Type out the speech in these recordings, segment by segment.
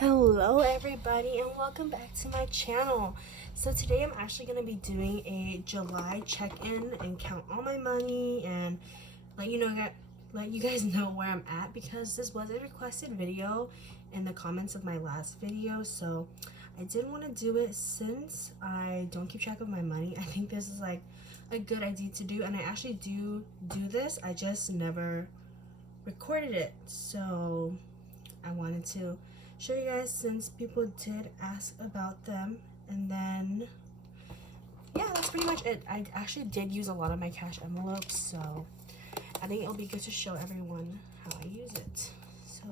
Hello everybody and welcome back to my channel. So today I'm actually going to be doing a July check-in and count all my money and let you guys know where I'm at, because this was a requested video in the comments of my last video. So I did want to do it since I don't keep track of my money. I think this is like a good idea to do, and I actually do this. I just never recorded it. So I wanted to show you guys since people did ask about them. And then yeah, that's pretty much it. I actually did use a lot of my cash envelopes, so I think it'll be good to show everyone how I use it. So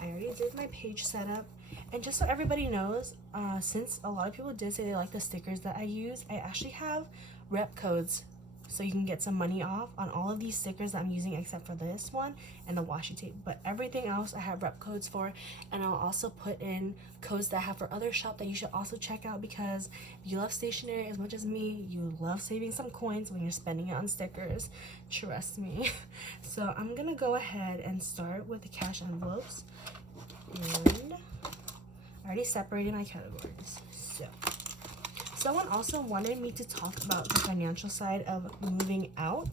I already did my page setup, and just so everybody knows, since a lot of people did say they like the stickers that I use, I actually have rep codes so you can get some money off on all of these stickers that I'm using, except for this one and the washi tape. But everything else I have rep codes for, and I'll also put in codes that I have for other shop that you should also check out, because if you love stationery as much as me, you love saving some coins when you're spending it on stickers. Trust me. So I'm gonna go ahead and start with the cash envelopes, and I already separated my categories. So someone also wanted me to talk about the financial side of moving out.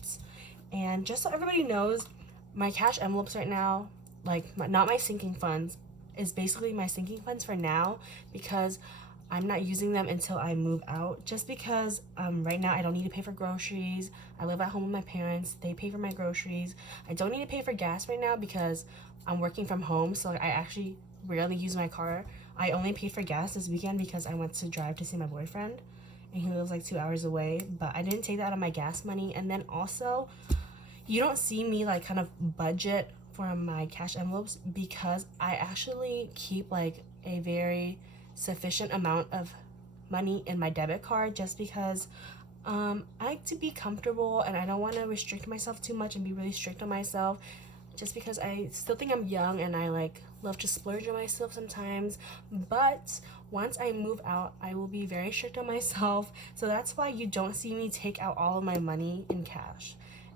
And just so everybody knows, my cash envelopes right now, not my sinking funds, is basically my sinking funds for now, because I'm not using them until I move out. Just because right now I don't need to pay for groceries. I live at home with my parents. They pay for my groceries. I don't need to pay for gas right now because I'm working from home, so I actually rarely use my car. I only paid for gas this weekend because I went to drive to see my boyfriend, and he lives like 2 hours away, but I didn't take that out of my gas money. And then also, you don't see me like kind of budget for my cash envelopes, because I actually keep like a very sufficient amount of money in my debit card, just because I like to be comfortable and I don't want to restrict myself too much and be really strict on myself, just because I still think I'm young and I love to splurge on myself sometimes. But once I move out, I will be very strict on myself. So that's why you don't see me take out all of my money in cash.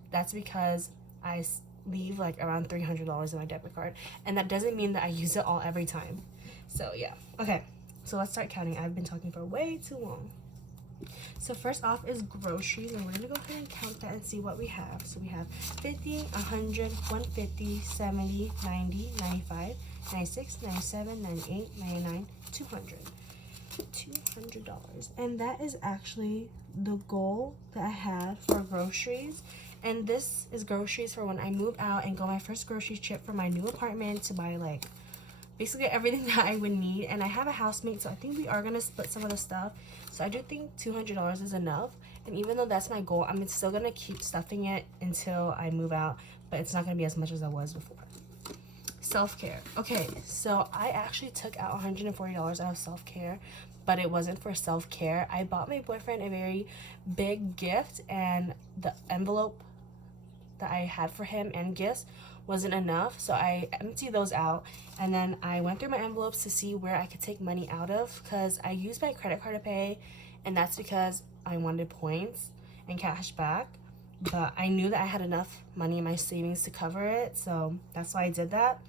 That's because I leave like around $300 in my debit card, and that doesn't mean that I use it all every time. So yeah, okay, so let's start counting. I've been talking for way too long. So first off is groceries, and we're gonna go ahead and count that and see what we have. So we have 50, 100, 150, 70, 90, 95, 96, 97, 98, 99, 200. $200. And that is actually the goal that I had for groceries. And this is groceries for when I move out and go my first grocery trip for my new apartment, to buy like basically everything that I would need. And I have a housemate, so I think we are gonna split some of the stuff. So I do think $200 is enough. And even though that's my goal, I'm still gonna keep stuffing it until I move out, but it's not gonna be as much as I was before. Self-care. Okay, so I actually took out $140 out of self-care, but it wasn't for self-care. I bought my boyfriend a very big gift, and the envelope that I had for him and gifts wasn't enough, so I emptied those out. And then I went through my envelopes to see where I could take money out of, because I used my credit card to pay, and that's because I wanted points and cash back, but I knew that I had enough money in my savings to cover it, so that's why I did that.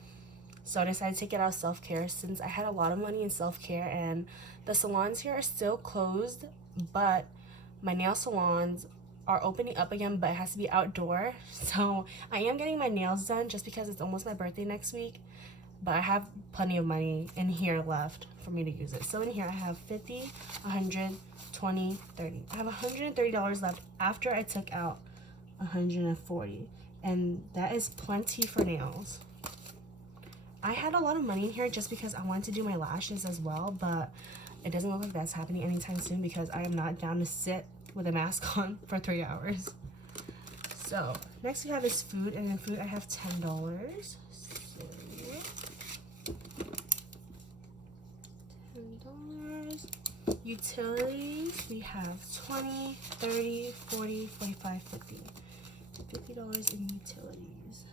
So I decided to take it out of self-care, since I had a lot of money in self-care, and the salons here are still closed, but my nail salons are opening up again, but it has to be outdoor. So I am getting my nails done just because it's almost my birthday next week, but I have plenty of money in here left for me to use it. So in here I have 50, 100, 20, 30. I have $130 left after I took out 140, and that is plenty for nails. I had a lot of money in here just because I wanted to do my lashes as well, but it doesn't look like that's happening anytime soon, because I am not down to sit with a mask on for 3 hours. So next we have is food, and in food I have $10. So $10. Utilities, we have 20, 30, 40, 45, 50. $50 in utilities,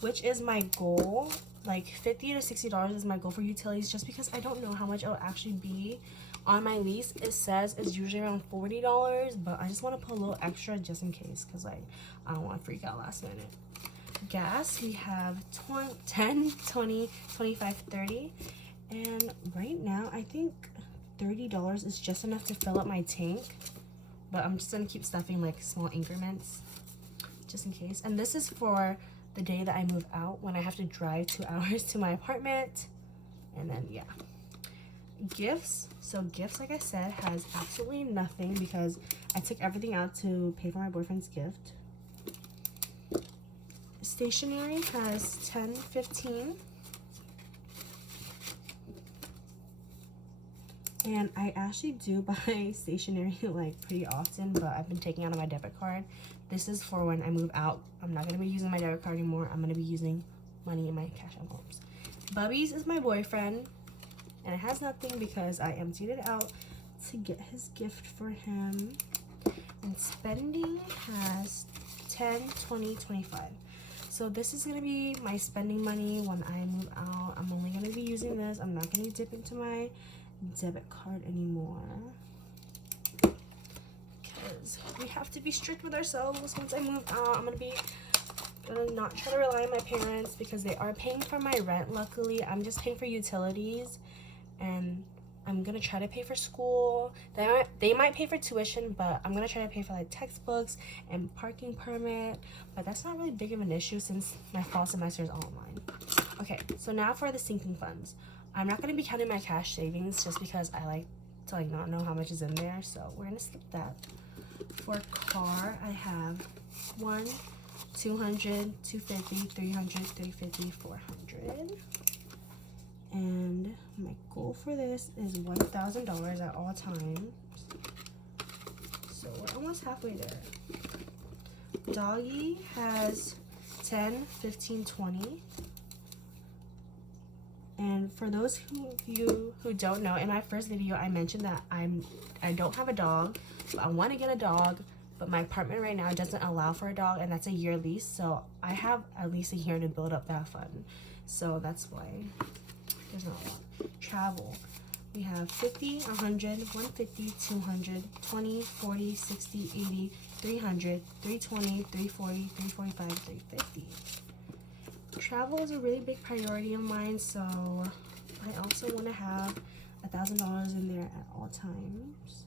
which is my goal. Like $50 to $60 is my goal for utilities, just because I don't know how much it'll actually be. On my lease, it says it's usually around $40, but I just want to put a little extra just in case, because I don't want to freak out last minute. gas, we have 10, 20, 25, 30. And right now, I think $30 is just enough to fill up my tank. But I'm just gonna keep stuffing like small increments, just in case. And this is for the day that I move out, when I have to drive 2 hours to my apartment. And then, yeah. Gifts. So gifts, like I said, has absolutely nothing because I took everything out to pay for my boyfriend's gift. Stationery has 10, 15. And I actually do buy stationery like pretty often, but I've been taking out of my debit card. This is for when I move out. I'm not going to be using my debit card anymore. I'm going to be using money in my cash envelopes. Bubby's is my boyfriend. And it has nothing because I emptied it out to get his gift for him. And spending has 10, 20, 25. So this is going to be my spending money when I move out. I'm only going to be using this. I'm not going to dip into my debit card anymore. Because we have to be strict with ourselves once I move out. I'm going to not try to rely on my parents because they are paying for my rent. Luckily, I'm just paying for utilities. And I'm gonna try to pay for school. They might pay for tuition, but I'm gonna try to pay for like textbooks and parking permit. But that's not really big of an issue since my fall semester is all online. Okay, so now for the sinking funds. I'm not gonna be counting my cash savings just because I like to not know how much is in there. So we're gonna skip that. For car, I have 1, 200, 250, 300, 350, 400. And my goal for this is $1,000 at all times. So we're almost halfway there. Doggy has 10, 15, 20. And for those of you who don't know, in my first video I mentioned that I don't have a dog, but I want to get a dog, but my apartment right now doesn't allow for a dog, and that's a year lease, so I have at least a year to build up that fund. So that's why there's not a lot. Travel. We have 50, 100, 150, 200, 20, 40, 60, 80, 300, 320, 340, 345, 350. Travel is a really big priority of mine, so I also want to have $1,000 in there at all times.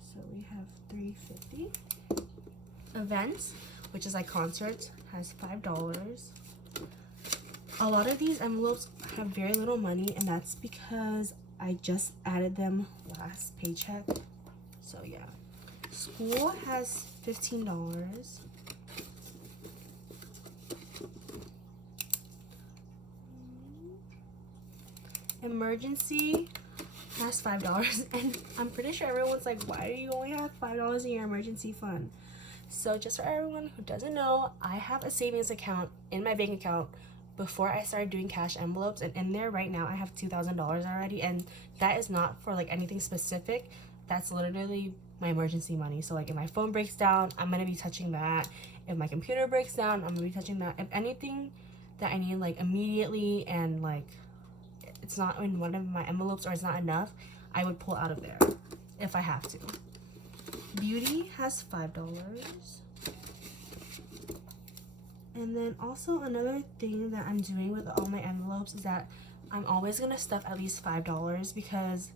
So we have 350. Events, which is like concerts, has $5. A lot of these envelopes have very little money, and that's because I just added them last paycheck. So yeah. School has $15. Emergency has $5, and I'm pretty sure everyone's like, why do you only have $5 in your emergency fund? So just for everyone who doesn't know, I have a savings account in my bank account before I started doing cash envelopes, and in there right now I have $2,000 already, and that is not for like anything specific. That's literally my emergency money. So like if my phone breaks down, I'm gonna be touching that. If my computer breaks down, I'm gonna be touching that. If anything that I need like immediately and like it's not in one of my envelopes or it's not enough, I would pull out of there if I have to. Beauty has $5. And then also another thing that I'm doing with all my envelopes is that I'm always gonna stuff at least $5 because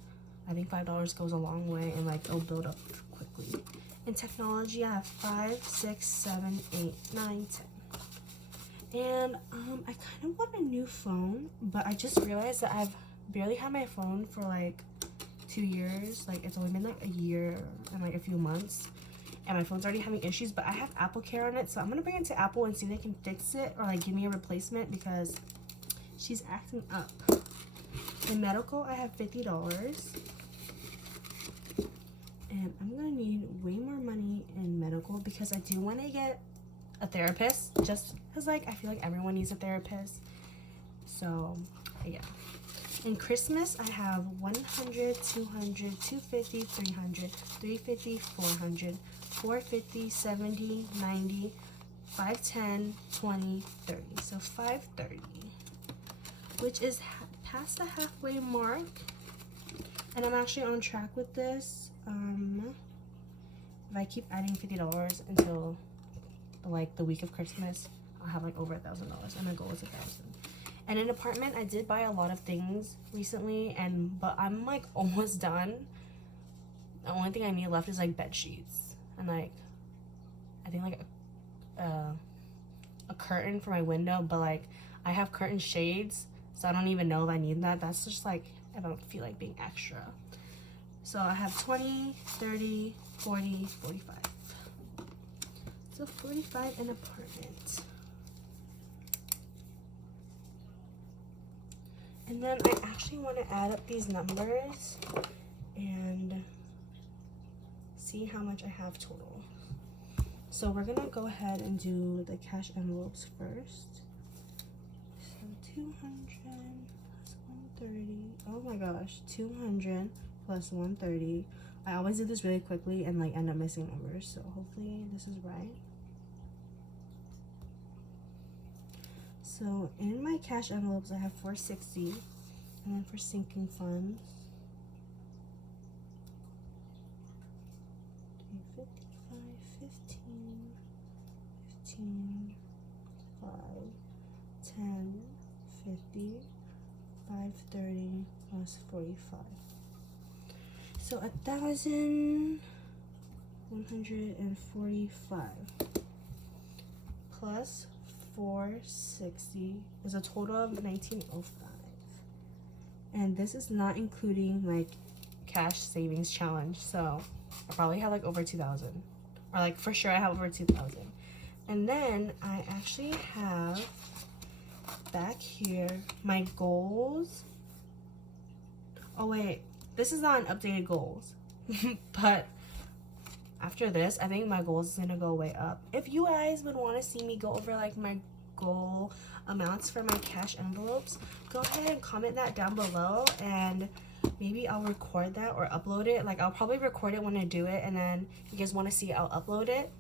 I think $5 goes a long way and like it'll build up quickly. In technology, I have 5, 6, 7, 8, 9, 10. And I kind of want a new phone, but I just realized that I've barely had my phone for like 2 years. Like it's only been like a year and like a few months, and my phone's already having issues, but I have Apple Care on it, so I'm gonna bring it to Apple and see if they can fix it or like give me a replacement because she's acting up. In medical, I have $50, and I'm gonna need way more money in medical because I do want to get a therapist, just because like I feel like everyone needs a therapist. So yeah. In Christmas, I have 100, 200, 250, 300, 350, 400, 450, 70, 90, 510, 20, 30. So 530, which is past the halfway mark, and I'm actually on track with this. If I keep adding $50 until like the week of Christmas, I'll have like over $1,000, and my goal is 1,000. And an apartment, I did buy a lot of things recently, but I'm like almost done. The only thing I need left is like bed sheets and like I think like a curtain for my window, but like I have curtain shades, so I don't even know if I need that. That's just like if I don't feel like being extra. So I have 20, 30, 40, 45. So 45 an apartment. And then I actually want to add up these numbers and see how much I have total. So we're gonna go ahead and do the cash envelopes first. So 200 plus 130. Oh my gosh, 200 plus 130. I always do this really quickly and like end up missing numbers, so hopefully this is right. So in my cash envelopes I have 460, and then for sinking funds 55, 15, 15, 5, 10, 50, 530 plus 45. So 1,145 plus 460 is a total of 1905. And this is not including like cash savings challenge, so I probably have like over 2,000, or like for sure I have over 2,000. And then I actually have back here my goals. Oh wait, this is not an updated goals but after this I think my goals is gonna go way up. If you guys would want to see me go over like my goal amounts for my cash envelopes, go ahead and comment that down below, and maybe I'll record that or upload it. Like I'll probably record it when I do it, and then if you guys want to see it, I'll upload it.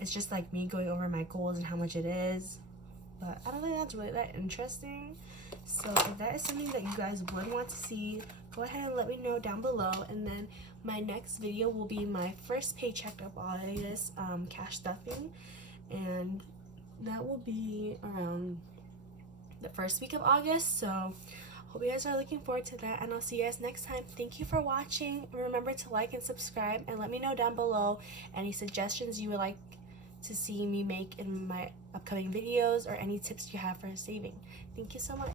It's just like me going over my goals and how much it is, but I don't think that's really that interesting. So if that is something that you guys would want to see, go ahead and let me know down below. And then my next video will be my first paycheck of August cash stuffing, and that will be around the first week of August. So hope you guys are looking forward to that, and I'll see you guys next time. Thank you for watching. Remember to like and subscribe, and let me know down below any suggestions you would like to see me make in my upcoming videos, or any tips you have for saving. Thank you so much.